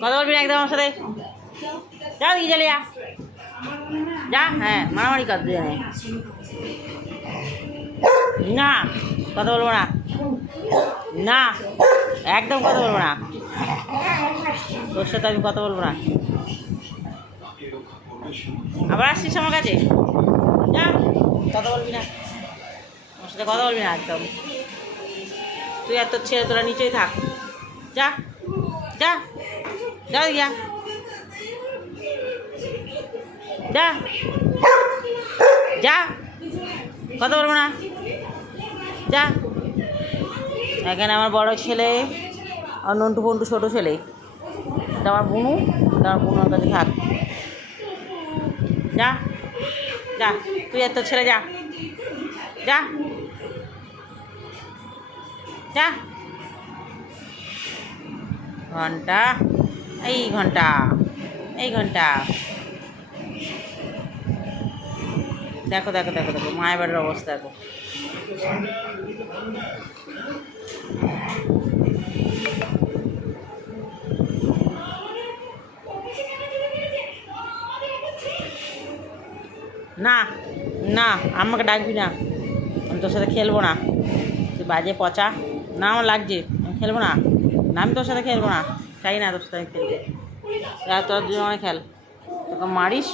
কথা বলবি না একদম আমার সাথে। যা দিকে চলে যা, যা। হ্যাঁ, মারামারি কর দুজনে। না, কথা বলবো না। না, একদম কথা বলবো না। তোর সাথে আমি কথা বলবো না। আবার আসছিস আমার কাছে? যা, কথা বলবি না আমার সাথে, কথা বলবি না একদম। তুই আর তোর ছেলে তোরা নিচেই থাক। যা, যা, যা যা, যা, যা, কথা বলবো না। যা। এখানে আমার বড় ছেলে আর নন্টু ফন্টু ছোটো ছেলে। এটা আমার বুনু, এটা আমার বুনুর কাছে থাক। যা, যা, তুই আর তোর ছেলে যা, যা, যা। ঘন্টা, এই ঘন্টা, এই ঘন্টা। দেখো দেখো দেখো দেখো মায়ের বাড়ির অবস্থা দেখো। না, না, আমাকে ডাকবি না। আমি তোর সাথে খেলবো না। তুই বাজে পচা। না, আমার লাগছে, আমি খেলবো না। না, আমি তোর সাথে খেলবো না। চাই না তোর সাথে খেলতে। তোর দুজনে খেল, তোকে মারিস।